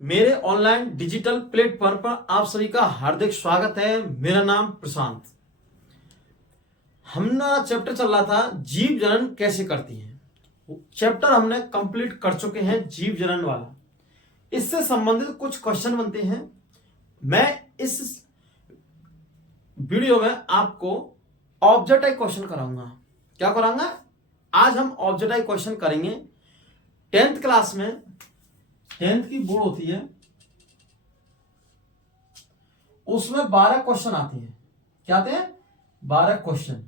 मेरे online digital platform पर आप सभी का हार्दिक स्वागत है। मेरा नाम प्रशांत। हमने चैप्टर चल रहा था जीव जनन कैसे करती हैं। चैप्टर हमने कंप्लीट कर चुके हैं जीव जनन वाला। इससे संबंधित कुछ क्वेश्चन बनते हैं। मैं इस वीडियो में आपको ऑब्जेक्टिव क्वेश्चन कराऊंगा। क्या कराऊंगा? आज हम ऑब्जेक्टिव क्वेश्चन करेंगे। 10th क्लास में 10th की बोर्ड होती है, उसमें 12 क्वेश्चन आते हैं। क्या आते हैं? 12 क्वेश्चन।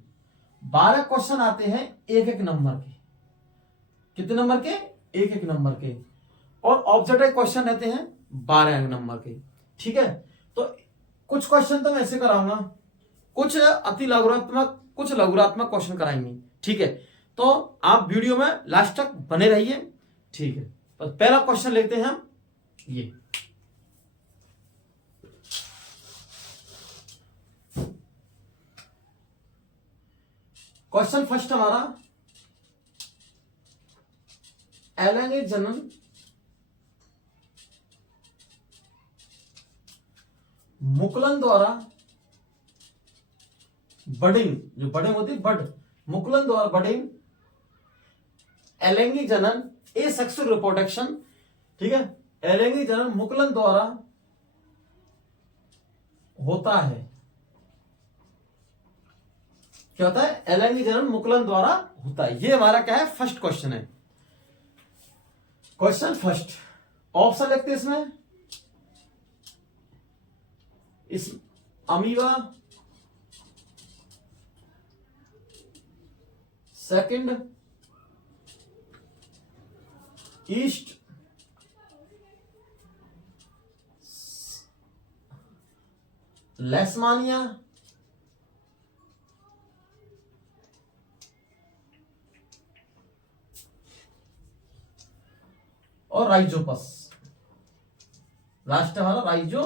12 क्वेश्चन आते हैं एक एक नंबर के। कितने नंबर के? एक एक नंबर के। और ऑब्जेक्टिव क्वेश्चन रहते हैं 12 नंबर के। ठीक है, तो कुछ क्वेश्चन तो मैं ऐसे कराऊंगा, कुछ अति लघुरात्मक, कुछ लघुरात्मक क्वेश्चन कराएंगे। ठीक है, तो आप वीडियो में लास्ट तक बने रहिए। ठीक है, तो पहला क्वेश्चन लेते हैं हम ये। क्वेश्चन फर्स्ट हमारा, अलैंगिक जनन मुकुलन द्वारा बडिंग, जो बडिंग होती है बड, मुकुलन द्वारा बडिंग, अलैंगिक जनन एसेक्सुअल रिप्रोडक्शन। ठीक है, अलैंगिक जनन मुकुलन द्वारा होता है। क्या होता है? अलैंगिक जनन मुकुलन द्वारा होता है। ये हमारा क्या है? फर्स्ट क्वेश्चन है। क्वेश्चन फर्स्ट, ऑप्शन लिखते हैं इसमें। इस अमीबा, सेकंड ईस्ट लेशमानिया, और राइजोपस। लास्ट हमारा राइजो,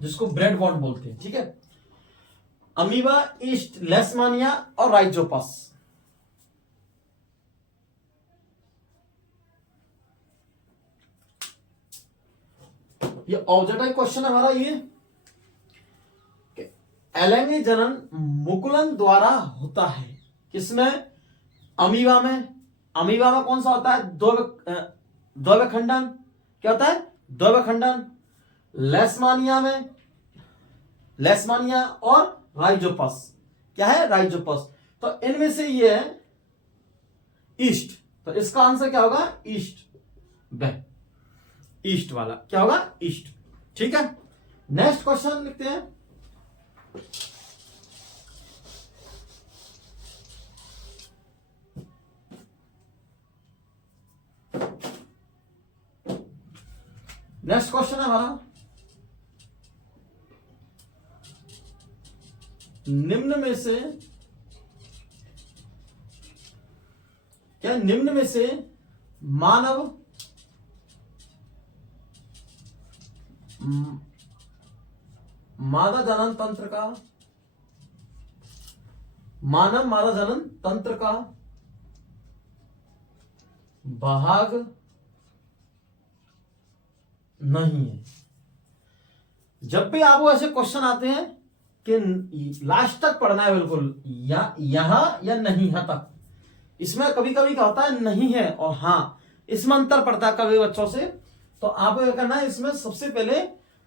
जिसको ब्रेड बॉन्ड बोलते हैं। ठीक है, अमीबा, ईस्ट लेशमानिया और राइजोपस। ये ऑब्जेक्टिव क्वेश्चन हमारा ये, अलैंगिक जनन मुकुलन द्वारा होता है। किसमें? अमीबा में। अमीबा में कौन सा होता है? द्वैव खंडन। क्या होता है? द्वैव खंडन। लेशमानिया में, लेशमानिया और राइजोपस। क्या है? राइजोपस। तो इनमें से ये है ईस्ट, तो इसका आंसर क्या होगा? ईस्ट। वह ईस्ट वाला क्या होगा? ईस्ट। ठीक है, नेक्स्ट क्वेश्चन लिखते हैं। नेक्स्ट क्वेश्चन है हमारा, निम्न में से, क्या निम्न में से मानव मादा जनन तंत्र का, मानव मादा जनन तंत्र का भाग नहीं है। जब भी आपको ऐसे क्वेश्चन आते हैं कि लास्ट तक पढ़ना है बिल्कुल, या यहां या नहीं यहां तक। इसमें कभी कभी क्या होता है, नहीं है और हां, इसमें अंतर पड़ता है कभी बच्चों से। तो आपको क्या करना है, इसमें सबसे पहले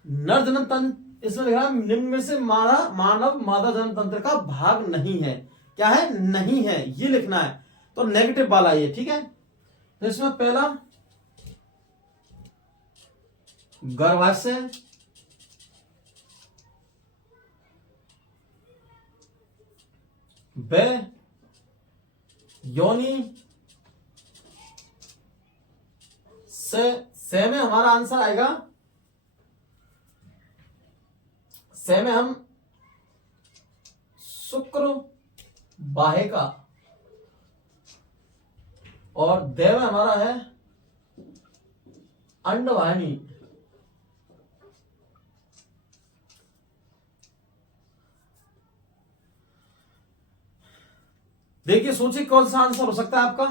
नर जनन तंत्र, इसमें लिखा निम्न में से मानव मादा जनन तंत्र का भाग नहीं है। क्या है? नहीं है, ये लिखना है। तो नेगेटिव वाला ये। ठीक है, तो इसमें पहला गर्भाशय, ब योनि, से में हमारा आंसर आएगा, से में हम शुक्र वाहिका, और देव हमारा है अंडवाहिनी। देखिए सोचिए कौन सा आंसर हो सकता है आपका।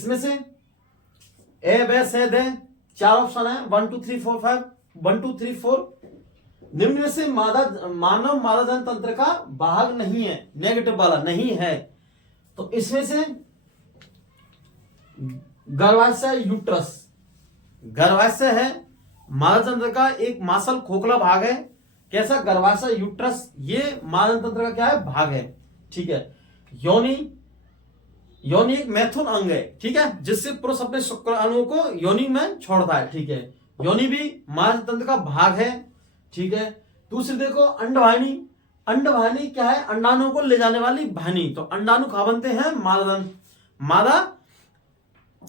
इसमें से ए बे से दे 4 ऑप्शन है, 1 2 3 4 5, 1 2 3 4। निम्न में से मानव मादा जनन तंत्र का भाग नहीं है, नेगेटिव वाला नहीं है, तो इसमें से गर्भाशय यूट्रस, गर्भाशय है मादा तंत्र का एक मासल खोखला भाग है। कैसा? गर्भाशय यूट्रस, ये मादा तंत्र का क्या है? भाग है। ठीक है। योनि, योनि एक मैथुन अंग है, ठीक है, जिससे पुरुष अपने शुक्राणुओं को योनि में छोड़ता है। ठीक है, योनि भी मादा तंत्र का भाग है। ठीक है। दूसरी देखो अंडवाहिनी, अंडवाहिनी क्या है? अंडाणुओं को ले जाने वाली वाहिनी। तो अंडाणु कहां बनते हैं? मादा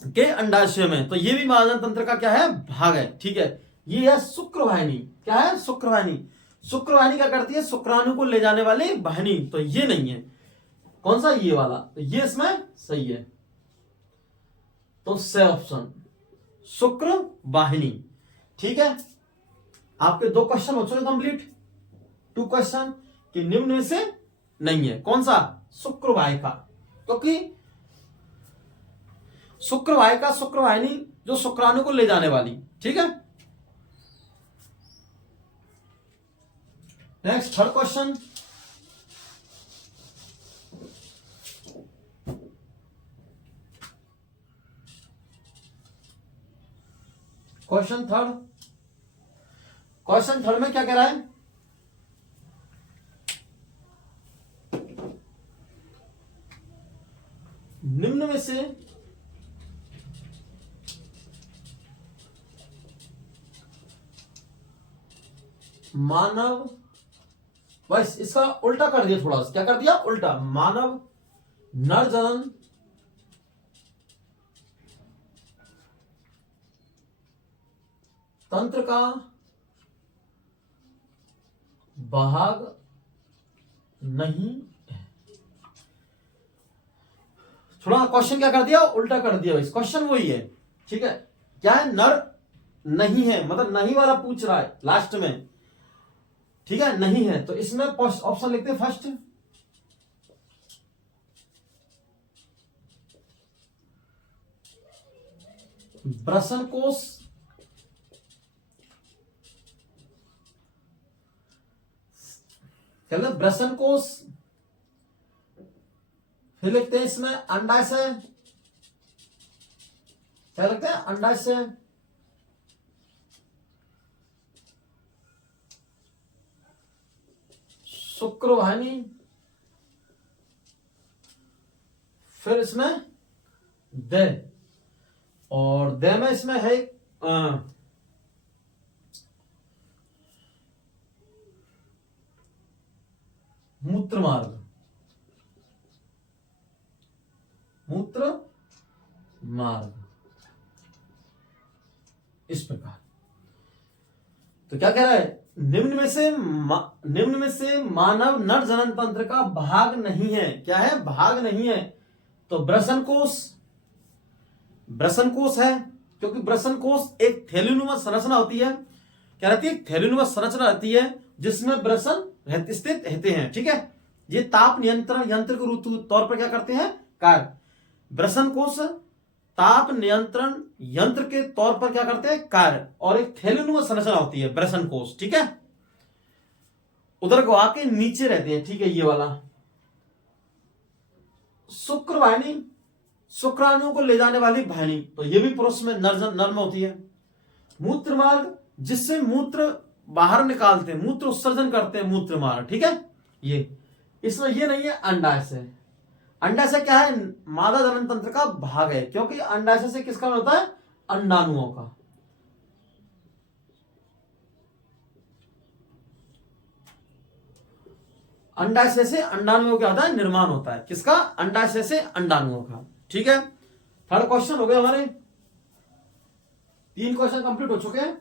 के अंडाशय में, तो ये भी मादा तंत्र का क्या है? भाग है। ठीक है। ये है शुक्रवाहिनी। क्या है? शुक्रवाहिनी। शुक्रवाहिनी क्या करती है? शुक्राणु को ले जाने वाली वाहिनी। तो ये नहीं है। कौन सा? ये वाला। तो ये इसमें सही है। तो से ऑप्शन शुक्र वाहिनी। ठीक है। आपके 2 क्वेश्चन हो चुके कंप्लीट। 2 क्वेश्चन कि निम्न में से नहीं है। कौन सा? शुक्रवाहिका, क्योंकि शुक्रवाहिका, शुक्रवाहिनी जो शुक्राणु को ले जाने वाली। ठीक है। Next third question. Question third, question third में क्या कह रहा है? निम्न में से मानव, बस इसका उल्टा कर दिया, थोड़ा सा क्या कर दिया? उल्टा। मानव नर जनन तंत्र का भाग नहीं है। थोड़ा क्वेश्चन क्या कर दिया? उल्टा कर दिया। बस क्वेश्चन वही है। ठीक है। क्या है? नर नहीं है, मतलब नहीं वाला पूछ रहा है लास्ट में। ठीक है, नहीं है, तो इसमें ऑप्शन लिखते हैं फर्स्ट, ब्रसन कोष, क्या लिखते? ब्रसन कोष। फिर लिखते हैं इसमें अंडाशय, क्या लिखते हैं? अंडाशय। शुक्रवाहिनी, फिर इसमें दे, और दे में इसमें है मूत्र मार्ग, मूत्र मार्ग, इस प्रकार। तो क्या कह रहा है? निम्न में से मानव नर जनन तंत्र का भाग नहीं है। क्या है? भाग नहीं है। तो ब्रसन कोष, ब्रसन कोष है, क्योंकि ब्रसन कोष एक थैलीनुमा संरचना होती है। क्या रहती है? थैलीनुमा संरचना रहती है, जिसमें ब्रसन स्थित रहते हैं। ठीक है। ये ताप नियंत्रण यंत्र के तौर पर क्या करते हैं? कार्य। ब्रसन कोष ताप नियंत्रण यंत्र के तौर पर क्या करते हैं? कार्य। और एक थैलीनुमा संरचना होती है ब्रसन कोष। ठीक है। उधर को आके नीचे रहते हैं। ठीक है, ये वाला। शुक्रवाहिनी, शुक्राणुओं को ले जाने वाली वाहिनी, तो ये भी पुरुष में नर में होती है। मूत्र मार्ग, जिससे मूत्र बाहर निकालते हैं, मूत्र उत्सर्जन करते हैं, मूत्र मार्ग। ठीक है। ये इसमें ये नहीं है। अंडाशय, अंडाशय क्या है? मादा जनन तंत्र का भाग है, क्योंकि अंडाशय से किसका होता है? अंडाणुओं का। अंडाशय से अंडाणुओं क्या होता है? निर्माण होता है। किसका? अंडाशय से अंडाणुओं का। ठीक है। थर्ड क्वेश्चन हो गए हमारे। 3 क्वेश्चन कंप्लीट हो चुके हैं।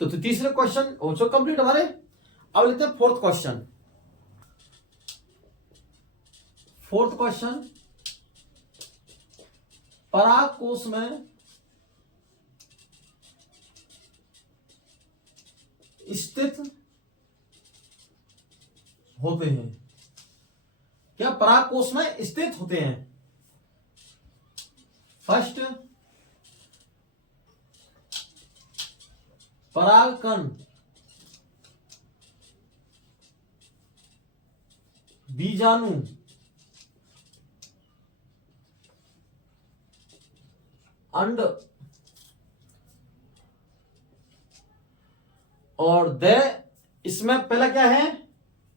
तो तीसरे क्वेश्चन हो चुके कंप्लीट हमारे। अब लेते हैं फोर्थ क्वेश्चन। फोर्थ क्वेश्चन, पराग कोश में स्थित होते हैं। क्या परागकोश में स्थित होते हैं। फर्स्ट, परागकण बीजाणु अंड और दे, इसमें पहला क्या है,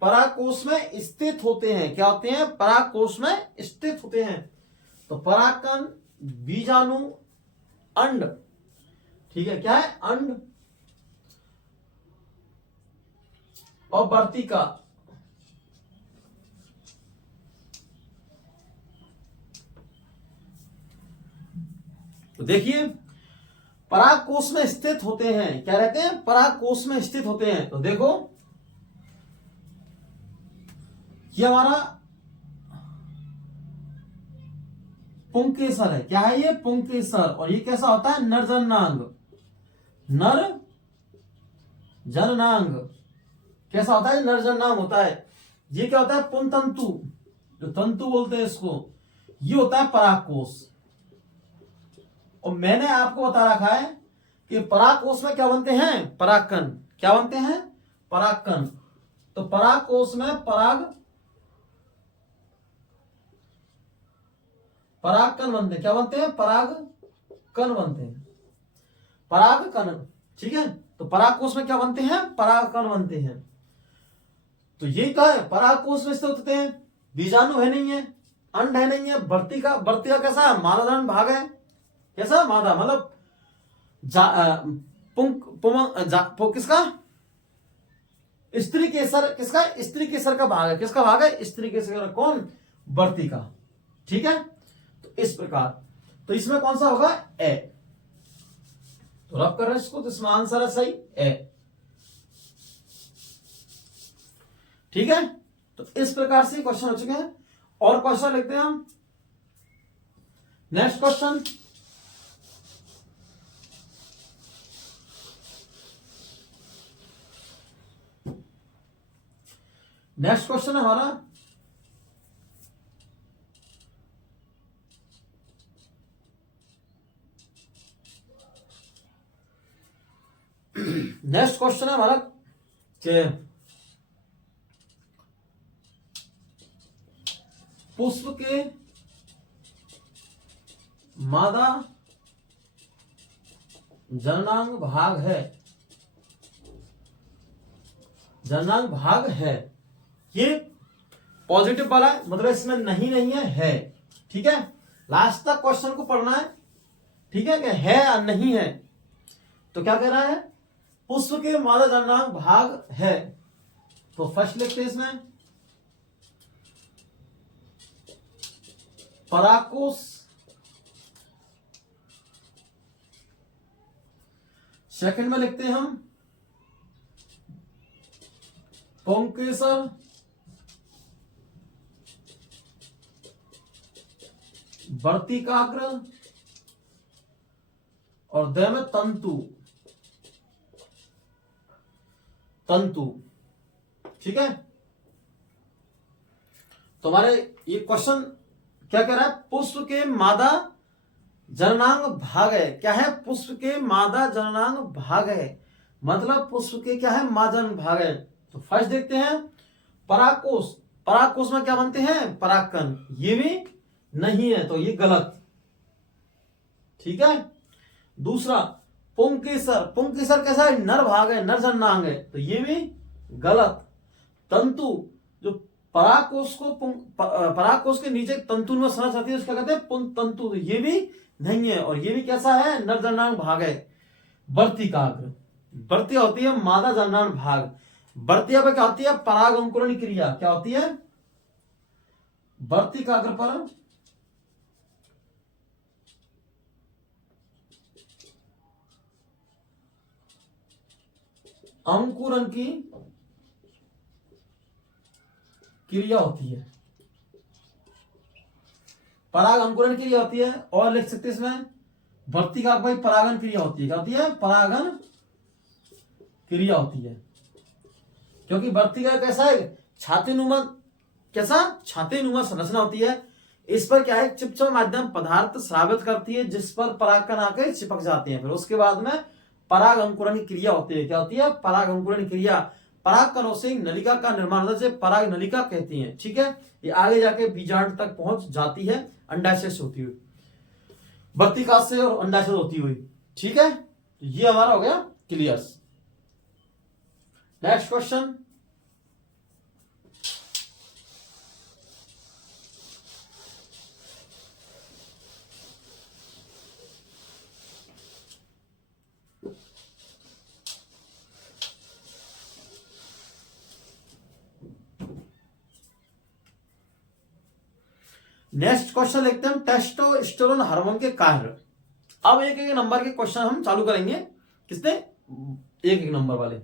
परागकोश में स्थित होते हैं। क्या होते हैं, परागकोश में स्थित होते हैं। तो परागकण, बीजाणु, अंड, ठीक है, क्या है, अंड और वर्तिका। तो देखिए, परागकोश में स्थित होते हैं, क्या रहते हैं, परागकोश में स्थित होते हैं। तो देखो ये हमारा पुंकेसर है। क्या है ये, पुंकेसर। और ये कैसा होता है, नर जननांग। नर जननांग कैसा होता है, नर जननांग होता है। ये क्या होता है, पुंतंतु, जो तंतु बोलते हैं इसको, ये होता है परागकोश। और मैंने आपको बता रखा है कि परागकोश में क्या बनते हैं, परागकण। क्या बनते हैं, परागकण। तो परागकोश में परागकण बनते हैं। क्या बनते हैं, परागकण बनते हैं, परागकण, ठीक है। तो परागकोश में क्या बनते हैं, परागकण बनते हैं। तो ये क्या है, परागकोश में स्थित होते हैं। बीजाणु है नहीं है, अंड है नहीं है, वर्तिका। वर्तिका कैसा है, मादादान भाग है। कैसा, मादा मतलब किसका, स्त्री केसर। किसका, स्त्री केसर का भाग है। किसका भाग है, स्त्री केसर का। कौन, वर्तिका, ठीक है। तो इस प्रकार, तो इसमें कौन सा होगा, ए। तो रब कर रहे हैं इसको, तो इसमें आंसर है सही, ए, ठीक है। तो इस प्रकार से क्वेश्चन हो चुके हैं। और क्वेश्चन लिखते हैं हम। नेक्स्ट क्वेश्चन, नेक्स्ट क्वेश्चन है हमारा, नेक्स्ट क्वेश्चन है हमारा कि पुष्प के मादा जननांग भाग है, जननांग भाग है। ये पॉजिटिव वाला है, मतलब इसमें नहीं नहीं है, ठीक है। लास्ट तक क्वेश्चन को पढ़ना है, ठीक है, कि है या नहीं है। तो क्या कह रहा है, पुष्प के मादा जननांग भाग है। तो फर्स्ट लिखते हैं इसमें परागकोश, सेकंड में लिखते हैं हम पुंकेसर, वर्तिकाग्र और द में तंतु, तंतु, ठीक है। तो हमारे ये क्वेश्चन क्या कह रहा है, पुष्प के मादा जननांग भाग है। क्या है, पुष्प के मादा जननांग भाग है, मतलब पुष्प के क्या है, मादन भाग है। तो फर्स्ट देखते हैं परागकोश। परागकोश में क्या बनते हैं, परागकण। ये भी नहीं है, तो ये गलत, ठीक है। दूसरा पुंकेसर, पुंकेसर कैसा है, नर भाग है, नर जननांग है, तो ये भी गलत। तंतु, जो परागकोश को परागकोश के नीचे तंतु में संरच आती है, उसका कहते हैं पुंतंतु, तो ये भी नहीं है। और ये भी कैसा है, नर जननांग भाग है। वर्तिकाग्र, वर्तिया होती है मादा जननांग भाग। वर्तिया पे क्या होती है, पराग अंकुरण क्रिया। क्या होती है, वर्तिकाग्र पर अंकुरण की क्रिया होती है, पराग अंकुरण क्रिया होती है। और लिख सकते इसमें वर्तिका भाई परागन क्रिया होती है। क्या होती है, परागन क्रिया होती है। क्योंकि वर्तिका कैसा है, छातीनुमा, कैसा छातीनुमा संरचना होती है। इस पर क्या है, चिपचिपा माध्यम पदार्थ स्रावित करती है जिस पर परागकण आकर चिपक जाते हैं। फिर उसके बाद में पराग अंकुरण की क्रिया होती है। क्या होती है, पराग अंकुरण क्रिया। पराग कणों से नलिका का निर्माण होता है, जिसे पराग नलिका कहती हैं। ठीक है, ये आगे जाके बीजांड तक पहुंच जाती है अंडाशय से होती हुई, वर्तिका से और अंडाशय होती हुई। ठीक है, ये हमारा हो गया clear. Next question, next question लिखते हैं हम, टेस्टोस्टेरोन हार्मोन के कार्य। अब एक एक नंबर के क्वेश्चन हम चालू करेंगे, किसने, एक एक नंबर वाले।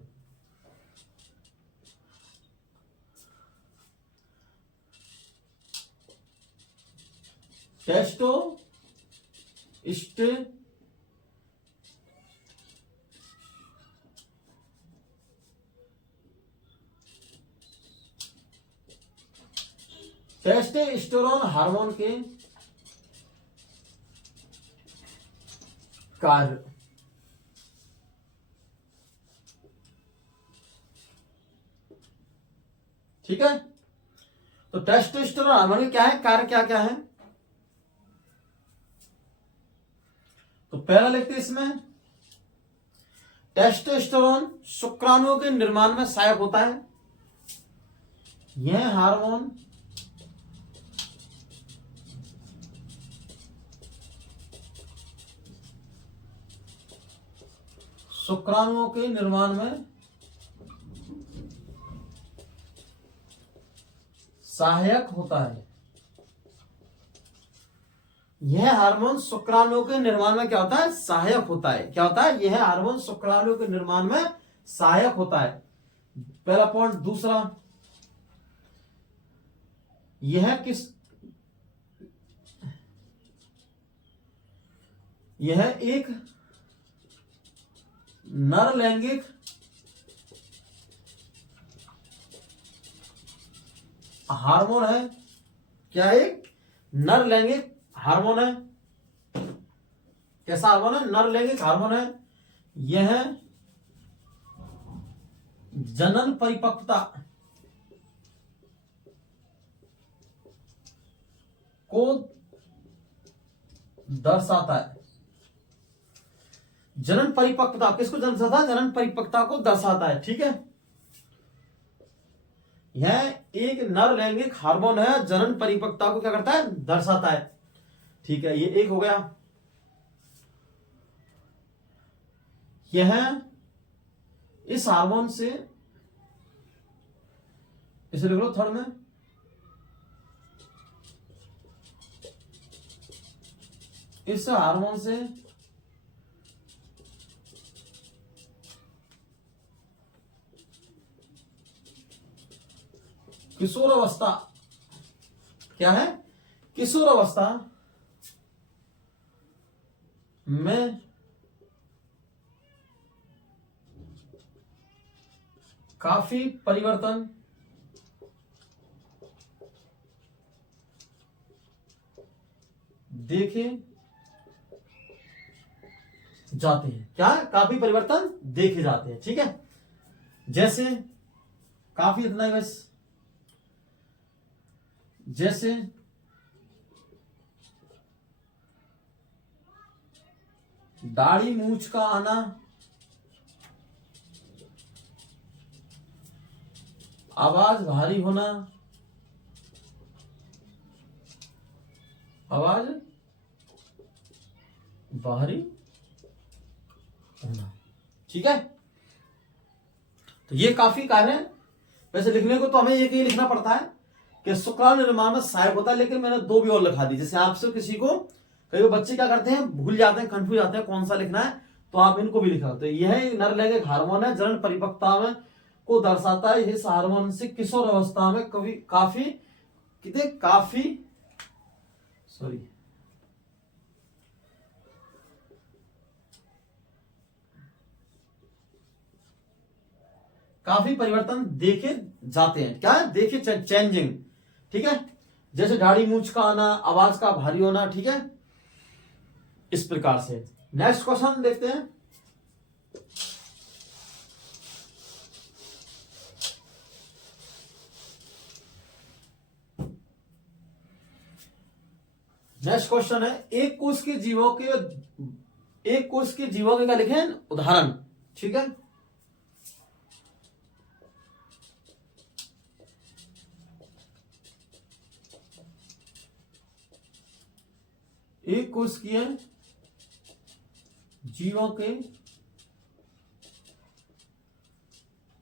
टेस्टोस्टेरोन हार्मोन के कार्य। ठीक है, तो टेस्टोस्टेरोन हार्मोन के क्या है कार्य, क्या क्या है। तो पहला लिखते हैं इसमें, टेस्टोस्टेरोन शुक्राणुओं के निर्माण में सहायक होता है। यह हार्मोन शुक्राणुओं के निर्माण में सहायक होता है। यह हार्मोन शुक्राणुओं के निर्माण में क्या होता है, सहायक होता है। क्या होता है, यह हार्मोन शुक्राणुओं के निर्माण में सहायक होता है, पहला पॉइंट। दूसरा, यह एक नर लैंगिक हार्मोन है। क्या, एक नर लैंगिक हार्मोन है। कैसा हार्मोन है, नर लैंगिक हार्मोन है। यह जनन परिपक्वता को दर्शाता है। जनन परिपक्वता किसको दर्शाता है, जनन परिपक्वता को दर्शाता है। ठीक है, यह एक नर लैंगिक हार्मोन है, जनन परिपक्वता को क्या करता है, दर्शाता है। ठीक है, ये एक हो गया। यह इस हार्मोन से, इसे लिख लो थर्ड में, इस हार्मोन से किशोर अवस्था, क्या है, किशोर अवस्था में काफी परिवर्तन देखे जाते हैं। क्या, काफी परिवर्तन देखे जाते हैं। ठीक है, जैसे काफी इतना ही बस, जैसे दाढ़ी मूंछ का आना, आवाज भारी होना, आवाज भारी होना। ठीक है, तो ये काफी कार्य है। वैसे लिखने को तो हमें एक ही लिखना पड़ता है कि शुक्राणु निर्माण में सहायक होता है, लेकिन मैंने दो भी और लिखा दी। जैसे आपसे किसी को, कई बच्चे क्या करते हैं, भूल जाते हैं, कंफ्यूज जाते हैं कौन सा लिखना है, तो आप इनको भी लिखा। तो यह नर लैंगिक हार्मोन है, जनन परिपक्वता में को दर्शाता है। इस हार्मोन से किशोर अवस्था में काफी सॉरी काफी परिवर्तन देखे जाते हैं। क्या है? देखे चेंजिंग, ठीक है, जैसे दाढ़ी मूंछ का आना, आवाज का भारी होना, ठीक है, इस प्रकार से। नेक्स्ट क्वेश्चन देखते हैं। नेक्स्ट क्वेश्चन है, एक कोष के जीवों के क्या लिखे हैं? उदाहरण, ठीक है। एक कोष की है जीवों के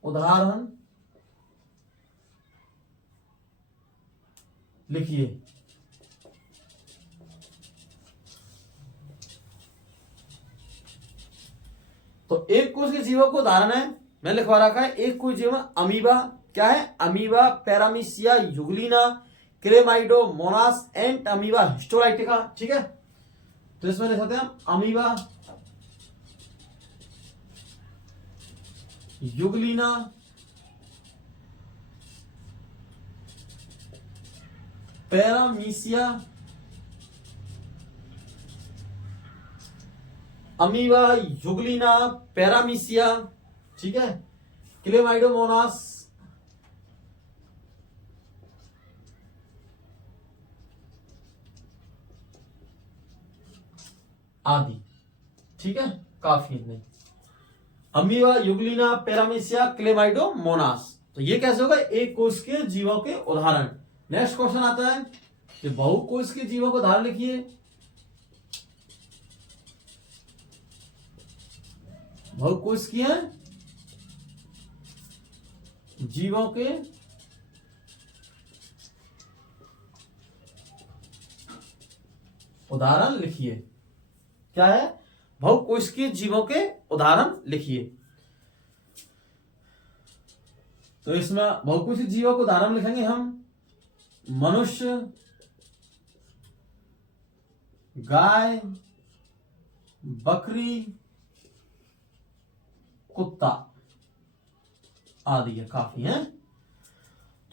उदाहरण लिखिए। तो एक कोष के जीवों को उदाहरण है, मैं लिखवा रखा है। एक कोष जीव में अमीबा, क्या है? अमीबा, पैरामीशिया, युगलिना, क्लेमाइडो, मोनास, एंट अमीबा, हिस्टोलाइटिका, ठीक है। तो इसमें लिख सकते हैं अमीबा, युगलिना, पैरामीशिया, अमीबा, युगलिना, पैरामीशिया, ठीक है, क्लेमाइडोमोनास, आदि, ठीक है। काफी नहीं, अमीबा, युगलिना, पैरामीशिया, क्लेमाइडोमोनास। तो ये कैसे होगा? एक कोष के जीवों के उदाहरण। नेक्स्ट क्वेश्चन आता है कि बहुकोष के जीवों को उदाहरण लिखिए। बहुकोष की है जीवों के उदाहरण लिखिए। क्या है? बहुकोषीय जीवों के उदाहरण लिखिए। तो इसमें बहुकोषीय जीवों को उदाहरण लिखेंगे हम मनुष्य, गाय, बकरी, कुत्ता आदि है। काफी है।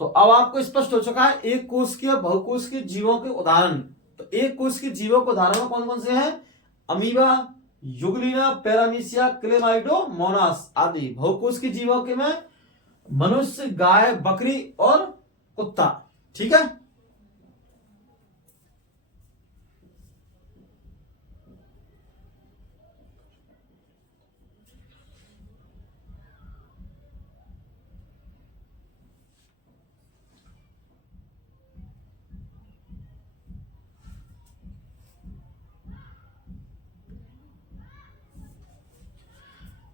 तो अब आपको स्पष्ट हो चुका है एक कोष के और बहुकोष के जीवों के उदाहरण। तो एक कोष के जीवों के उदाहरण कौन कौन से हैं? अमीबा, युगलिना, पैरामीशिया, क्लेमाइडोमोनास आदि। बहुकोष के जीवों के में मनुष्य, गाय, बकरी और कुत्ता, ठीक है।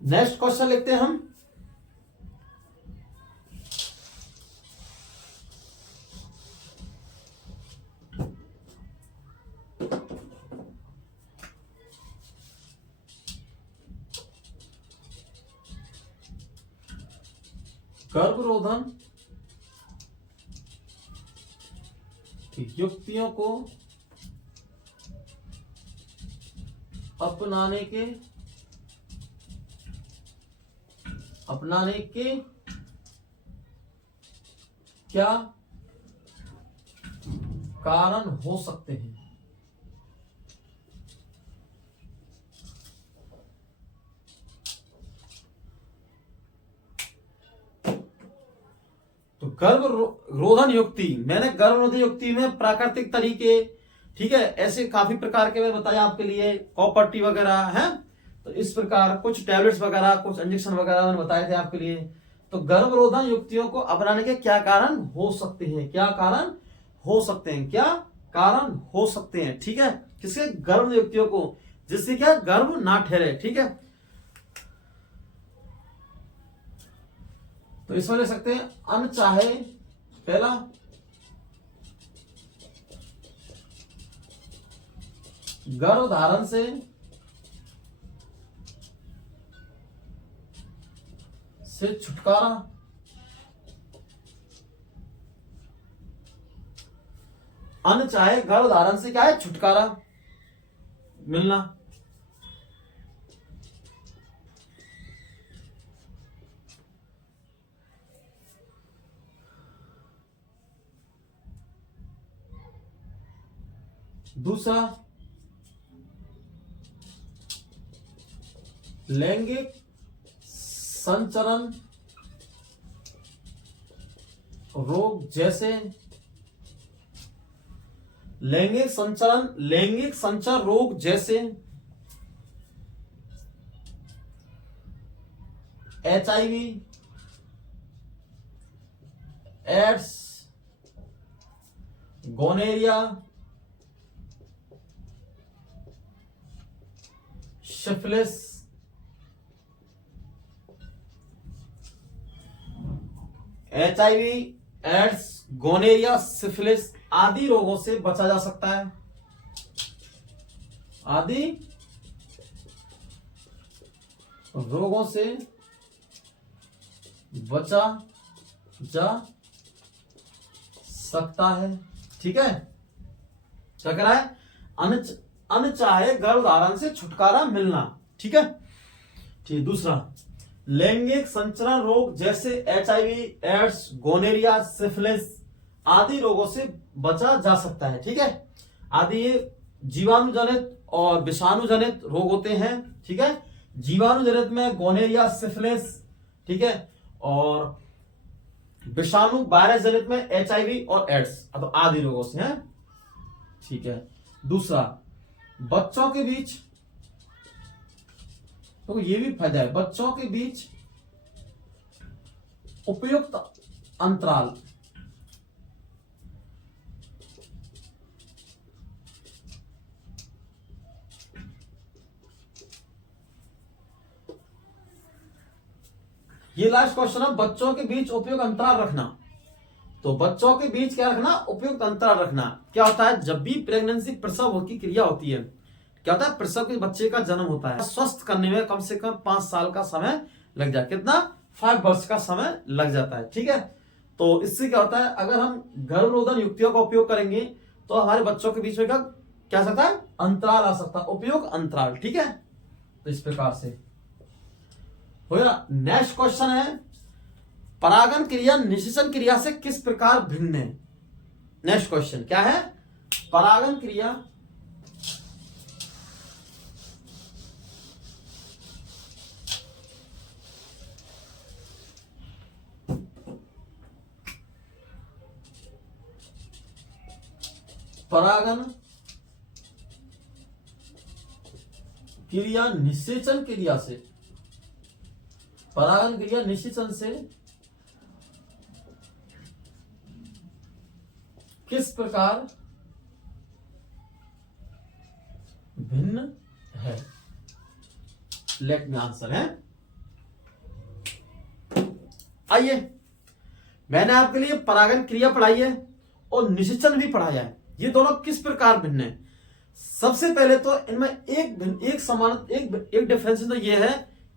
नेक्स्ट क्वेश्चन लिखते हैं हम। गर्भरोधन युक्तियों को अपनाने के क्या कारण हो सकते हैं? तो गर्भरोधन युक्ति, मैंने गर्भरोधन युक्ति में प्राकृतिक तरीके, ठीक है, ऐसे काफी प्रकार के मैं बताया आपके लिए, कॉपर टी वगैरह है। तो इस प्रकार कुछ टैबलेट्स वगैरह, कुछ इंजेक्शन वगैरह मैंने बताए थे आपके लिए। तो गर्भरोधन युक्तियों को अपनाने के क्या कारण हो सकते हैं? क्या कारण हो सकते हैं? क्या कारण हो सकते हैं? ठीक है, किसके? गर्भ युक्तियों को, जिससे क्या गर्भ ना ठहरे, ठीक है। तो इसमें ले सकते हैं अनचाहे, पहला गर्भधारण से छुटकारा, अनचाहे गर्भधारण से क्या है? छुटकारा मिलना। दूसरा लैंगिक संचरण रोग जैसे लैंगिक संचरण रोग जैसे HIV, AIDS, gonorrhoea, syphilis, HIV, AIDS, gonorrhoea, syphilis आदि रोगों से बचा जा सकता है। आदि रोगों से बचा जा सकता है। ठीक है, क्या कह रहा है? अनचाहे गर्भधारण से छुटकारा मिलना। ठीक है, ठीक। दूसरा लैंगिक संचरण रोग जैसे HIV, एड्स, गोनेरिया, सिफिलिस आदि रोगों से बचा जा सकता है। ठीक है, आदि ये जीवाणुजनित और विषाणुजनित रोग होते हैं। ठीक है, जीवाणुजनित में गोनेरिया, सिफिलिस, ठीक है, और विषाणु वायरस जनित में HIV और एड्स तो आदि रोगों से हैं। ठीक है, दूसरा बच्चों के बीच, तो ये भी फायदा है, बच्चों के बीच उपयुक्त अंतराल ये लास्ट क्वेश्चन है, बच्चों के बीच उपयुक्त अंतराल रखना। तो बच्चों के बीच क्या रखना? उपयुक्त अंतराल रखना। क्या होता है? जब भी प्रेगनेंसी प्रसव की क्रिया होती है, क्या होता है? प्रसव के बच्चे का जन्म होता है, स्वस्थ करने में कम से कम 5 साल का समय लग जाए। कितना? 5 वर्ष का समय लग जाता है। ठीक है, तो इससे क्या होता है, अगर हम गर्भरोधन युक्तियों का उपयोग करेंगे तो हमारे बच्चों के बीच में क्या आ सकता है? अंतराल आ सकता है, उपयुक्त अंतराल। ठीक है, तो इस प्रकार से हो गया। नेक्स्ट क्वेश्चन है, परागन क्रिया निषेचन क्रिया से किस प्रकार भिन्न है? नेक्स्ट क्वेश्चन क्या है? परागन क्रिया परागन क्रिया निषेचन क्रिया से, परागन क्रिया निषेचन से किस प्रकार भिन्न है? लेट मी आंसर है। आइए, मैंने आपके लिए परागन क्रिया पढ़ाई है और निषेचन भी पढ़ाया है। ये दोनों किस प्रकार भिन्न है? सबसे पहले तो इनमें एक डिफरेंस तो ये है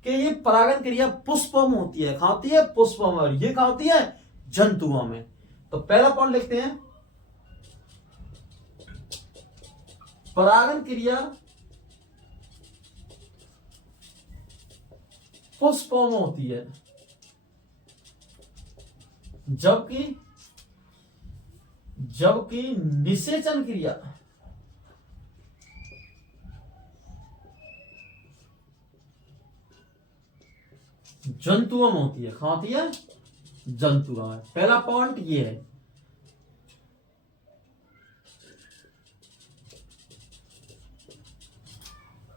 कि ये परागन क्रिया पुष्पों में होती है। कहां होती है? पुष्पों में। और ये कहां होती है? जंतुओं में। तो पहला पॉइंट लिखते हैं, परागन क्रिया पुष्पों में होती है, जबकि निषेचन क्रिया जंतुओं में होती है। कहां होती है? जंतुओं में। पहला पॉइंट ये है।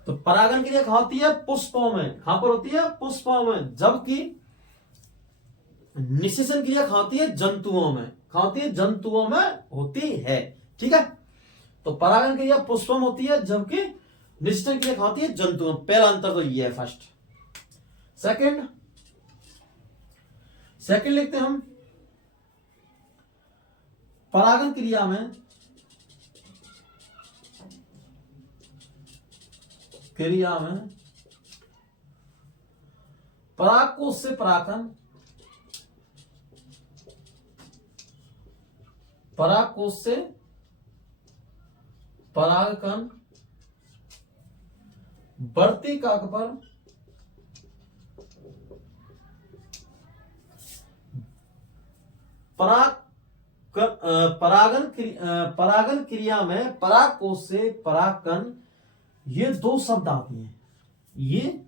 तो परागन क्रिया कहां होती है? पुष्पों में। कहां पर होती है? पुष्पों में। जबकि निषेचन क्रिया कहां होती है? जंतुओं में। कहां होती है? जंतुओं में होती है। ठीक है, तो परागन क्रिया पुष्पों में होती है, जबकि निषेचन क्रिया कहां होती है? जंतुओं में। पहला अंतर तो ये है फर्स्ट। सेकंड लिखते हैं हम, परागन क्रिया में परागकोश से परागकण, परागकोश से परागकण बढ़ती काक पर परागन क्रिया में परागकोश से परागकण, ये दो शब्द आते हैं। ये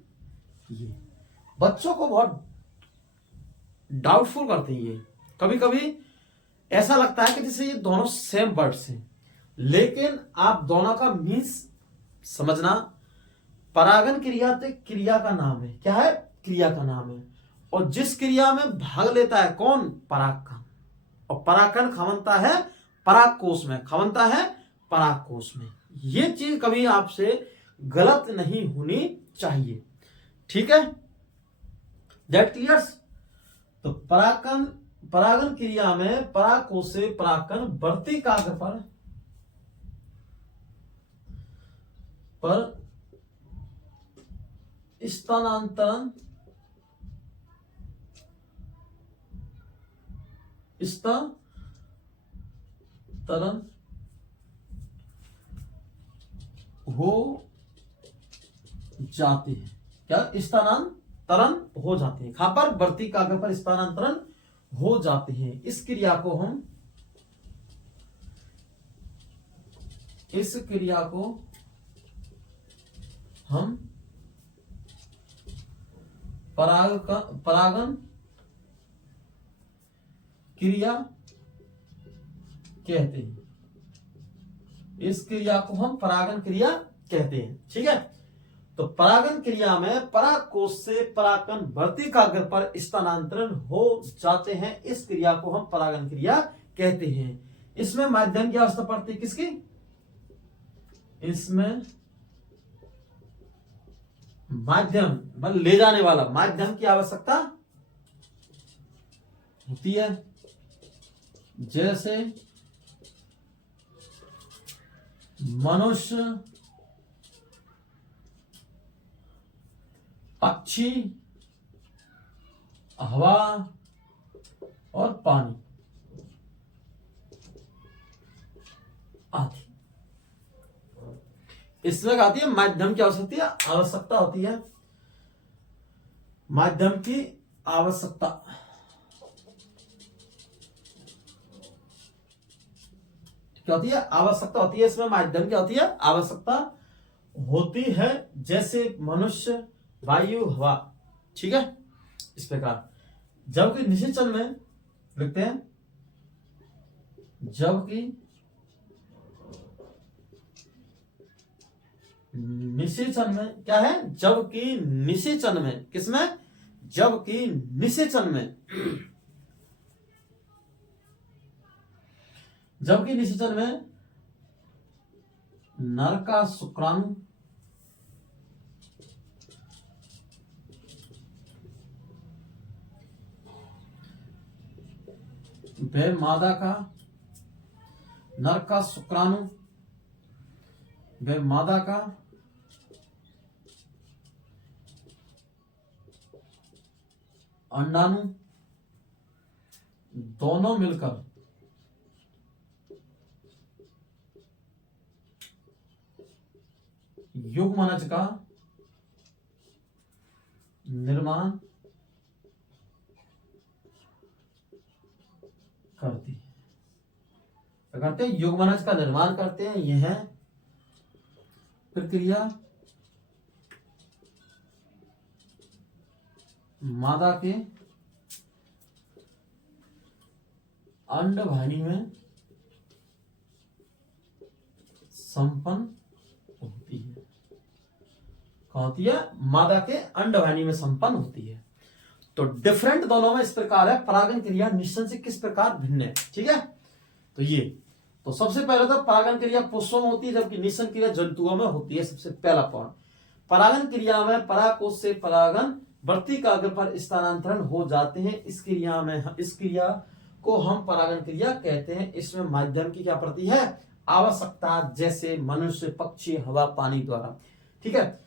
बच्चों को बहुत डाउटफुल करते हैं। ये कभी कभी ऐसा लगता है कि जैसे ये दोनों सेम वर्ड्स हैं, लेकिन आप दोनों का मीन्स समझना। परागन क्रिया तो क्रिया का नाम है। क्या है? क्रिया का नाम है। और जिस क्रिया में भाग लेता है कौन? परागकण। और परागकण खवनता है परागकोश में, खवनता है परागकोश में। ये चीज कभी आपसे गलत नहीं होनी चाहिए। ठीक है, दैट क्लियर्स। तो परागन क्रिया में परागकोश से परागकण वर्तिकाग्र पर स्थानांतरण हो जाते हैं। क्या? स्थानांतरण हो जाते हैं। कहां पर? वर्तिकाग्र पर स्थानांतरण हो जाते हैं। इस क्रिया को हम परागन क्रिया कहते हैं। इस क्रिया को हम परागन क्रिया कहते हैं। ठीक है, तो परागन क्रिया में परागकोश से परागकण वर्तिकाग्र पर स्थानांतरण हो जाते हैं। इस क्रिया को हम परागन क्रिया कहते हैं। इसमें माध्यम की आवश्यकता पड़ती है। किसकी? इसमें माध्यम, मतलब ले जाने वाला माध्यम की आवश्यकता होती है। जैसे मनुष्य, पक्षी, हवा और पानी आदि। इसमें आती है माध्यम की आवश्यकता होती है। माध्यम की आवश्यकता क्या होती है? आवश्यकता होती है। इसमें माध्यम क्या होती है? आवश्यकता होती है। जैसे मनुष्य, वायु, हवा। ठीक है, इस प्रकार। जबकि निषेचन में लिखते हैं, जबकि निषेचन में क्या है? जबकि निषेचन में, किसमें? जबकि निषेचन में, जबकि निषेचन में नर का शुक्राणु व मादा का, नर का शुक्राणु व मादा का अंडाणु दोनों मिलकर युग्मनज का निर्माण करती है। करते हैं, युग्मनज का निर्माण करते हैं। यह प्रक्रिया मादा के अंडवाहिनी में संपन्न होती है। कहाँ होती है? मादा के अंडवाहिनी में संपन्न होती है। तो डिफरेंट दोनों में इस प्रकार है। परागन क्रिया निषेचन से किस प्रकार भिन्न है। ठीक है, तो ये तो सबसे पहले तो परागन क्रिया पुष्पों में होती है, जबकि निषेचन क्रिया जंतुओं में होती है। सबसे पहला पॉइंट, परागन क्रिया में परागकोश से परागन वर्तिकाग्र पर स्थानांतरण हो जाते हैं। इस क्रिया को हम परागन क्रिया कहते हैं। इसमें माध्यम की क्या पड़ती है? आवश्यकता। जैसे मनुष्य, पक्षी, हवा, पानी द्वारा। ठीक है,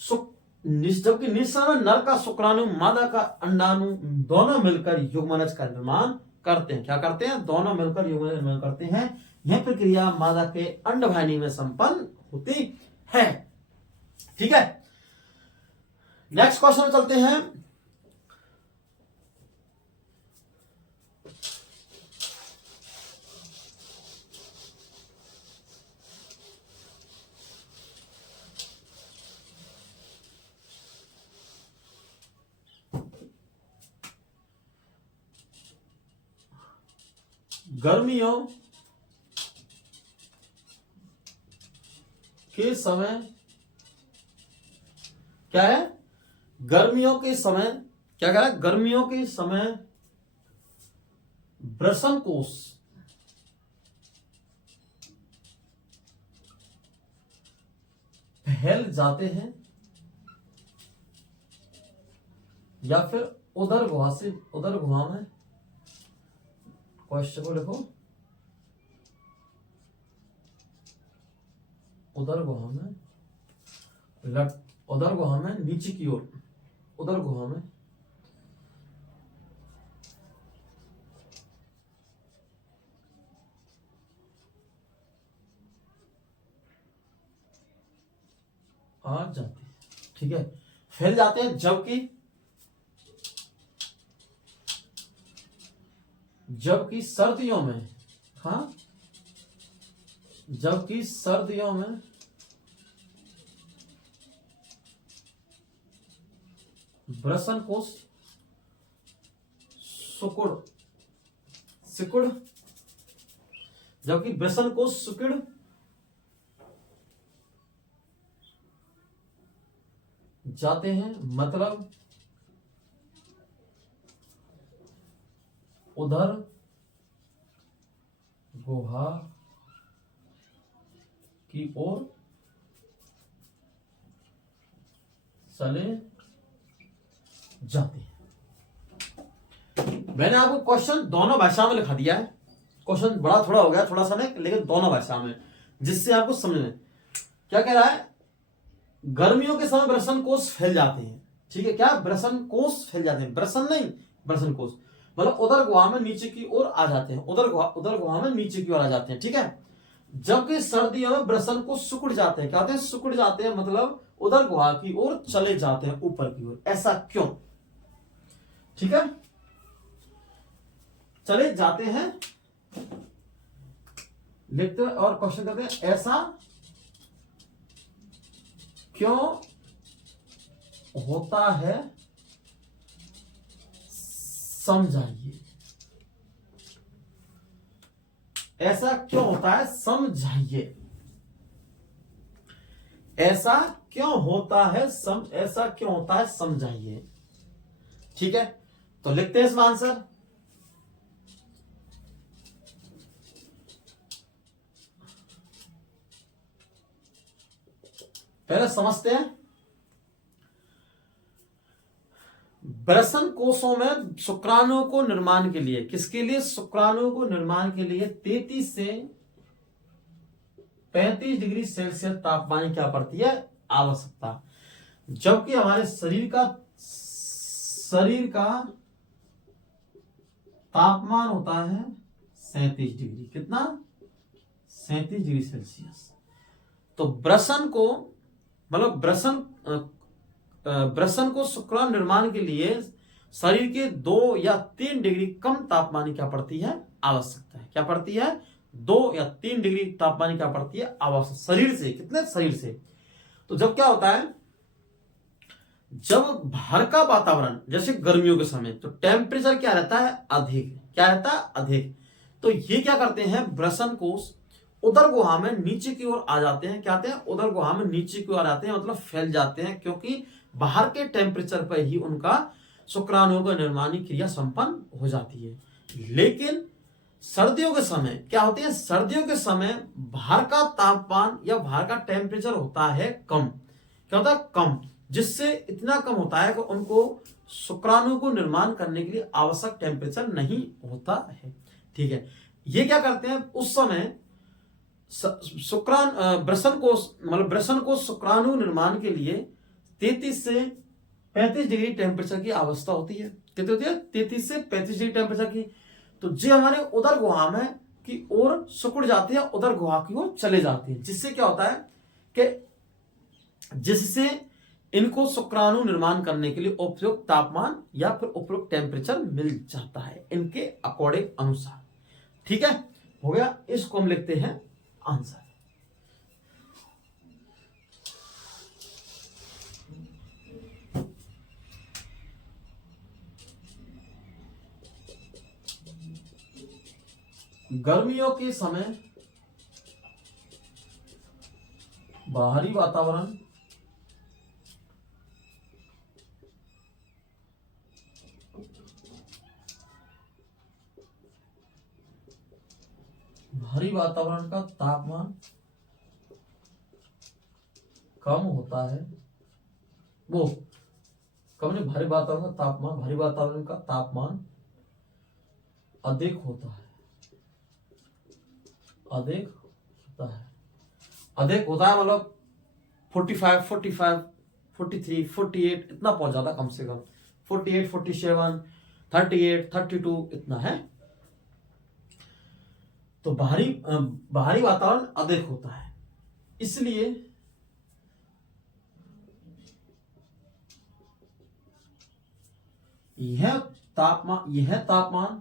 जबकि निषेचन में नर का शुक्राणु, मादा का अंडाणु दोनों मिलकर युग्मनज का निर्माण करते हैं। क्या करते हैं? दोनों मिलकर युग्मनज का निर्माण करते हैं। यह प्रक्रिया मादा के अंडवाहिनी में संपन्न होती है। ठीक है, नेक्स्ट क्वेश्चन चलते हैं। गर्मियों के समय क्या है, गर्मियों के समय क्या कह रहा है, गर्मियों के समय वृषण कोष फैल जाते हैं या फिर उदर गुहा से, उदर गुहा में, क्वेश्चन को लिखो, उदर गुहा में, उदर गुहा में नीचे की ओर, उदर गुहा में आ जाते हैं, ठीक है, फैल जाते हैं, जबकि सर्दियों में, हाँ, जबकि सर्दियों में वृषण कोष सिकुड़, जबकि वृषण कोष सिकुड़ जाते हैं, मतलब उधर गुहा की ओर चले जाते हैं। मैंने आपको क्वेश्चन दोनों भाषा में लिखा दिया है, क्वेश्चन बड़ा थोड़ा हो गया, थोड़ा सा नहीं, लेकिन दोनों भाषा में, जिससे आपको समझ में क्या कह रहा है, गर्मियों के समय वृषण कोष फैल जाते हैं, ठीक है, क्या वृषण कोष फैल जाते हैं, वृषण नहीं, वृषण कोष, मतलब उदर गुहा में नीचे की ओर आ जाते हैं, उदर गुहा में नीचे की ओर आ जाते हैं, ठीक है, जबकि सर्दियों में वृषण को सिकुड़ जाते हैं, क्या होते हैं, सिकुड़ जाते हैं, मतलब उदर गुहा की ओर चले जाते हैं, ऊपर की ओर, ऐसा क्यों, ठीक है, चले जाते हैं, लिखते हैं और क्वेश्चन करते हैं, ऐसा क्यों होता है समझाइए, ऐसा क्यों होता है समझाइए, ऐसा क्यों होता है ऐसा क्यों होता है समझाइए, ठीक है, तो लिखते हैं इसमें आंसर, पहले समझते हैं, वृषण कोषों में शुक्राणुओं को निर्माण के लिए, किसके लिए, शुक्राणुओं को निर्माण के लिए 33 से 35 डिग्री सेल्सियस तापमान क्या पड़ती है, आवश्यकता, जबकि हमारे शरीर का तापमान होता है 37 डिग्री, कितना, 37 डिग्री सेल्सियस, तो वृषण को, मतलब वृषण को शुक्राणु निर्माण के लिए शरीर के 2 या 3 डिग्री कम तापमान क्या पड़ती है, आवश्यकता है, क्या पड़ती है, 2 या 3 डिग्री तापमान क्या पड़ती है, आवश्यक, शरीर से, कितने, शरीर से, तो जब क्या होता है, जब बाहर का वातावरण, जैसे गर्मियों के समय, तो टेम्परेचर क्या रहता है, अधिक, क्या रहता है, अधिक, तो ये क्या करते हैं, वृषण कोष उदर गुहा में नीचे की ओर आ जाते हैं, क्या आते हैं, उदर गुहा में नीचे की ओर आते हैं, मतलब फैल जाते हैं, क्योंकि बाहर के टेम्परेचर पर ही उनका शुक्राणुओं का निर्माण क्रिया संपन्न हो जाती है, लेकिन सर्दियों के समय क्या होते हैं, सर्दियों के समय बाहर का तापमान या बाहर का टेम्परेचर होता है कम, क्या होता है, कम, जिससे इतना कम होता है कि उनको शुक्राणु को निर्माण करने के लिए आवश्यक टेम्परेचर नहीं होता है, ठीक है, ये क्या करते हैं, उस समय वृषण को शुक्राणु निर्माण के लिए 33 से 35 डिग्री टेम्परेचर की आवश्यकता होती है, कितनी होती है, 33 से 35 डिग्री टेम्परेचर की, तो जे हमारे उदर गुहा में की ओर सिकुड़ जाते हैं, उदर गुहा की ओर चले जाते हैं, जिससे क्या होता है कि जिससे इनको शुक्राणु निर्माण करने के लिए उपयुक्त तापमान या फिर उपयुक्त टेम्परेचर मिल जाता है, इनके अकॉर्डिंग अनुसार, ठीक है, हो गया, इसको हम लिखते हैं आंसर। गर्मियों के समय बाहरी वातावरण बाहरी वातावरण का तापमान कम होता है, वो कम नहीं, भारी वातावरण का तापमान अधिक होता है, अधिक होता है मतलब 45, 45, 43, 48 इतना पहुंच जाता कम से कम, 48, 47, 38, 32 इतना है। तो बाहरी वातावरण अधिक होता है, इसलिए यह तापमान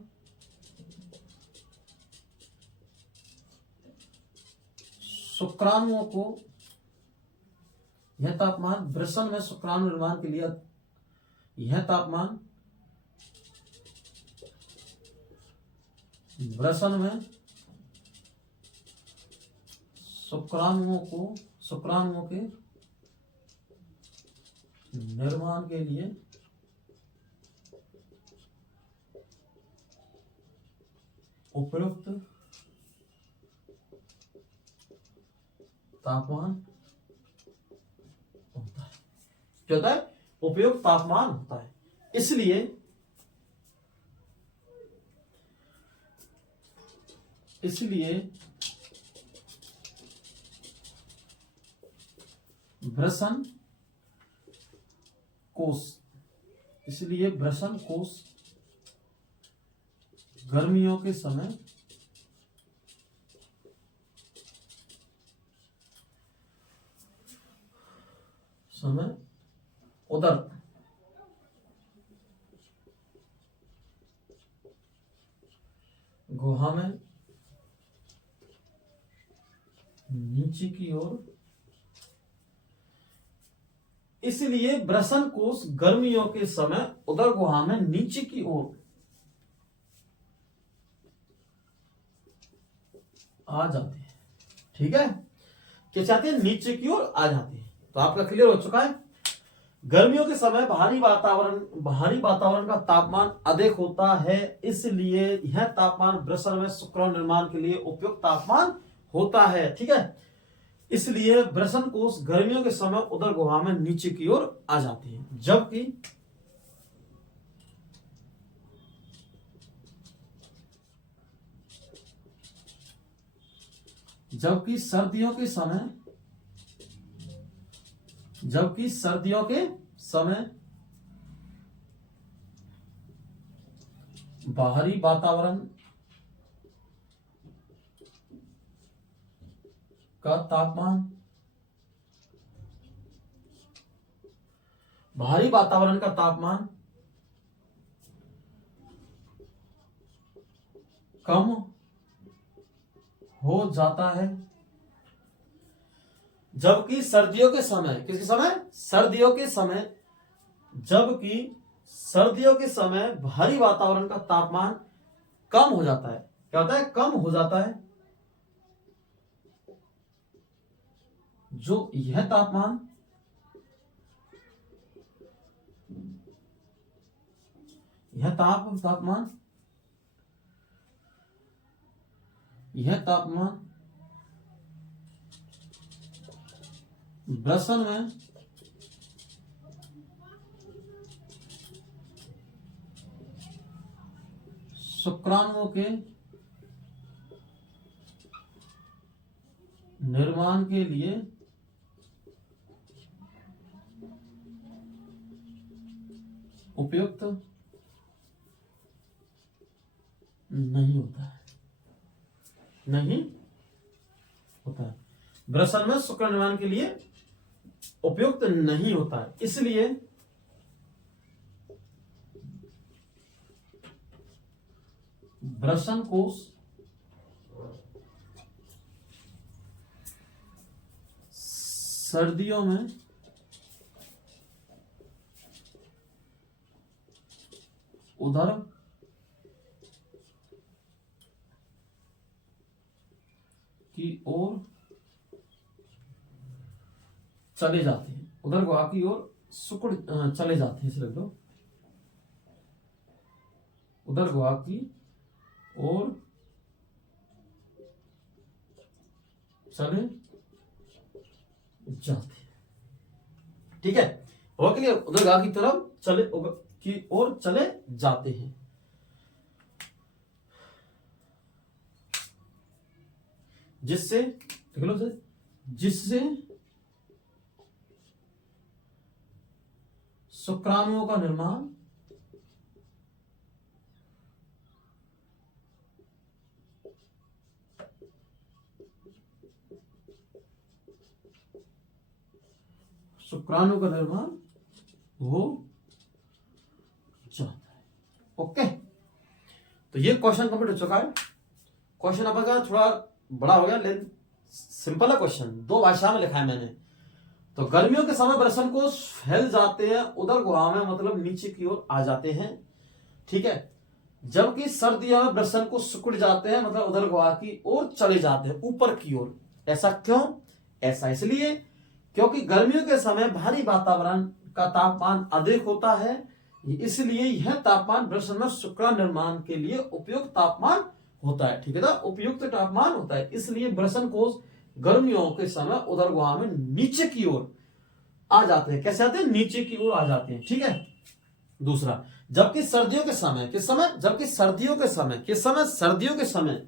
शुक्राणुओं को, यह तापमान वृषण में शुक्राणु निर्माण के लिए, यह तापमान वृषण में शुक्राणुओं के निर्माण के लिए उपयुक्त तापमान होता है। क्या होता है? उपयुक्त तापमान होता है। इसलिए वृषण कोश गर्मियों के समय उधर गुहा में नीचे की ओर, इसलिए वृषण कोश गर्मियों के समय उदर गुहा में नीचे की ओर आ जाते हैं। ठीक है, क्या चाहते हैं? नीचे की ओर आ जाते हैं। तो आपका क्लियर हो चुका है। गर्मियों के समय बाहरी वातावरण का तापमान अधिक होता है, इसलिए यह तापमान वृषण में शुक्राणु निर्माण के लिए उपयुक्त तापमान होता है। ठीक है, इसलिए वृषण कोश गर्मियों के समय उदर गुहा में नीचे की ओर आ जाते हैं, जबकि सर्दियों के समय बाहरी वातावरण का तापमान कम हो जाता है, जबकि सर्दियों के समय बाहरी वातावरण का तापमान कम हो जाता है। क्या होता है? कम हो जाता है। जो यह तापमान वृषण में शुक्राणुओं के निर्माण के लिए उपयुक्त नहीं होता है। वृषण में शुक्राणु निर्माण के लिए उपयुक्त नहीं होता है, इसलिए वृषण कोश सर्दियों में उधर की ओर चले जाते हैं, उदर गुहा की ओर सिकुड़ चले जाते हैं, इसे रख दो, उदर गुहा की ओर चले जाते हैं। ठीक है, और के लिए उदर गुहा की तरफ चले की ओर चले जाते हैं। जिससे देख लो सर, जिससे शुक्राणुओं का निर्माण शुक्राणु का निर्माण हो जाता है। ओके, तो ये क्वेश्चन कंप्लीट हो चुका है। क्वेश्चन आपका थोड़ा बड़ा हो गया, लेकिन सिंपल है क्वेश्चन, दो भाषा में लिखा है मैंने। तो गर्मियों के समय वृषण कोश फैल जाते हैं, उदर गुहा में, मतलब नीचे की ओर आ जाते हैं। ठीक है, जबकि सर्दियों में वृषण को सिकुड़ जाते हैं, मतलब उदर गुहा की ओर चले जाते हैं, ऊपर की ओर। ऐसा क्यों? ऐसा इसलिए क्योंकि गर्मियों के समय भारी वातावरण का तापमान अधिक होता है, इसलिए यह तापमान वृषण में शुक्राणु निर्माण के लिए उपयुक्त तापमान होता है। ठीक है ना, उपयुक्त तापमान होता है, इसलिए वृषण कोश गर्मियों के समय उदर गुहा में नीचे की ओर आ जाते हैं। कैसे आते हैं? नीचे की ओर आ जाते हैं। ठीक है, दूसरा, जबकि सर्दियों के समय, किस समय? जबकि सर्दियों के समय, किस समय? सर्दियों के समय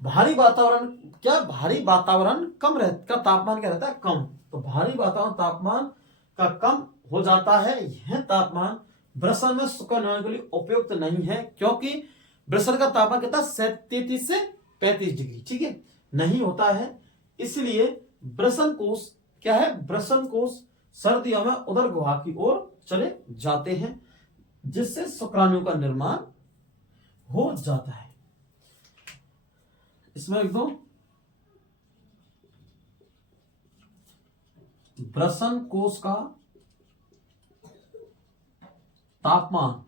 भारी वातावरण, क्या भारी वातावरण कम का तापमान क्या रहता है? कम। तो भारी वातावरण तापमान का कम हो जाता है, यह तापमान वृषण में शुक्राणु निर्माण के लिए उपयुक्त नहीं है, क्योंकि वृषण का तापमान कितना? 33 से 35 डिग्री। ठीक है, नहीं होता है, इसलिए वृषण कोश क्या है? वृषण कोश सर्दियों में उदर गुहा की ओर चले जाते हैं, जिससे शुक्राणु का निर्माण हो जाता है। इसमें लिख दो, वृषण कोश का तापमान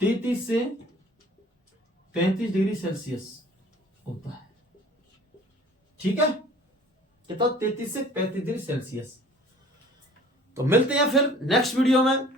33 से 35 डिग्री सेल्सियस होता है। ठीक है, कितना? 33 से 35 डिग्री सेल्सियस। तो मिलते हैं फिर नेक्स्ट वीडियो में।